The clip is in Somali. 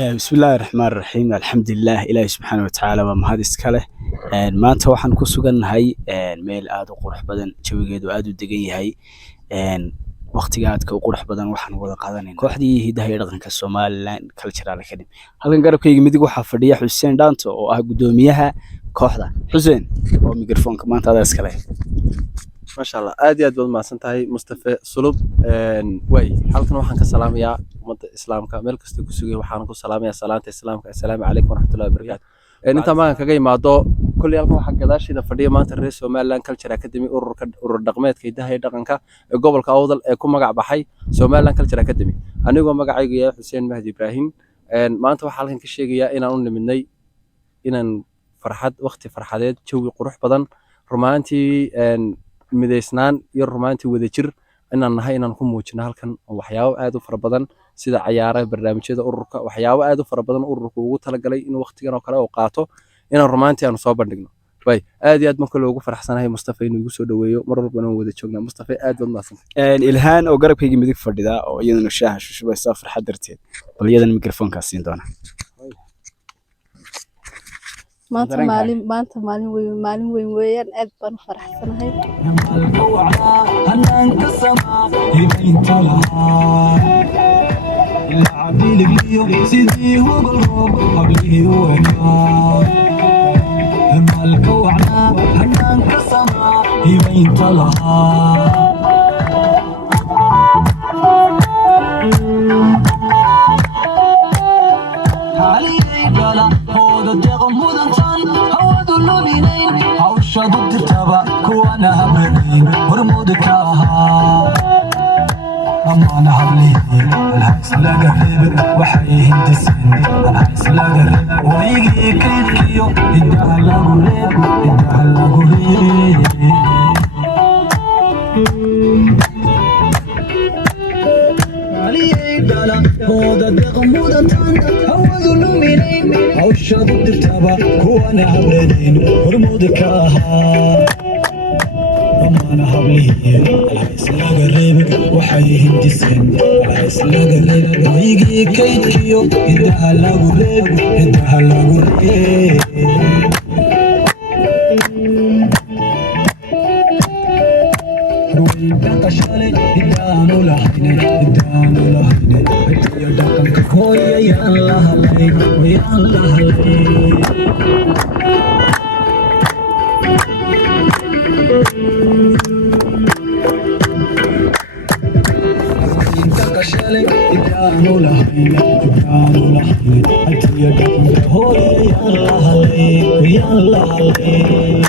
بسم الله الرحمن الرحيم الحمد لله إلهي سبحانه وتعالى ومهد إسكاله maanta waxaan ku sugannahay meel aad u qurux badan jawigeedu aad u degan yahay waqtiga aadka u qurux badan waxaan wada qaadanaynaa kooxdii hidaha iyo dhaqanka Somaliland Cultural Academy halkan garabkayga midig waxaa fadhiya Xuseen Dhaanto oo ah gudoomiyaha kooxda Xuseen oo mikrofoonka maanta aad iskale ما شاء الله آدي أدود ما سنتهي مصطفى صلب وي حالكنا وحنا كسلام يا مد إسلام كامل كستكو سوي وحنا كسلام يا سلامة السلام السلام عليكم ورحمة الله وبركاته أنت ما كجاي مع ضو كل يوم حق داش إذا فردي ما تريس Somaliland Cultural Academy الرقمات كيده هي دقنك قبل كأوضل يكون مجا بحي Somaliland Cultural Academy أنا جو مجا عيجي حسين مهدي إبراهيم ما أنت حالكن كشيء جيا إن أقول مني إن فرحات وقت فرحات شوي قروح بدن رومانتي midaysnaan iyo romanti wada jir inaan nahay inaan ku muujino halkan waxyaabo aad u fara badan sida ciyaaraha barnaamijyada ururka waxyaabo aad u fara badan ururku ugu talagalay in waqtigan oo kale uu qaato inaan romanti aan soo bandhigno way aad iyo aad marka loogu faraxsanahay Mustafa inuu igu soo dhaweeyo mar walba inaan wada joogno Mustafa aad baad maasan ilhaan oo garabkayga midig fadhida oo iyaduna shaaha shushubaysa farxad darteed bal iyadan mikrofoonka siin doona maanta maalin weyn weeyaan aad baan faraxsanahay شادو ترتبع كوانا هبرين ورمودك أما أنا هبلي الهيس لا قريب وحيه هندسين الهيس لا قريب ويجي كيف كيو إدها لا قريب إدها لا قريب علي دالا مودا دقم مودا تان هودو لومينين أو شادو ترتبع كوانا هبرين ورمودك أنا هبلي العيس لا قريب وحيه هندسين العيس لا قريب ويجي كيد كيو إدها لا قريب إدها لا قريب روين كاكاشالي إدانو لحيني إدانو لحيني إتيا دقنك هويا يا الله لي ويا الله لي كاكاشالي إدانو لحيني إدانو لحيني إتيا دقنك هويا يا الله لي ويا الله لي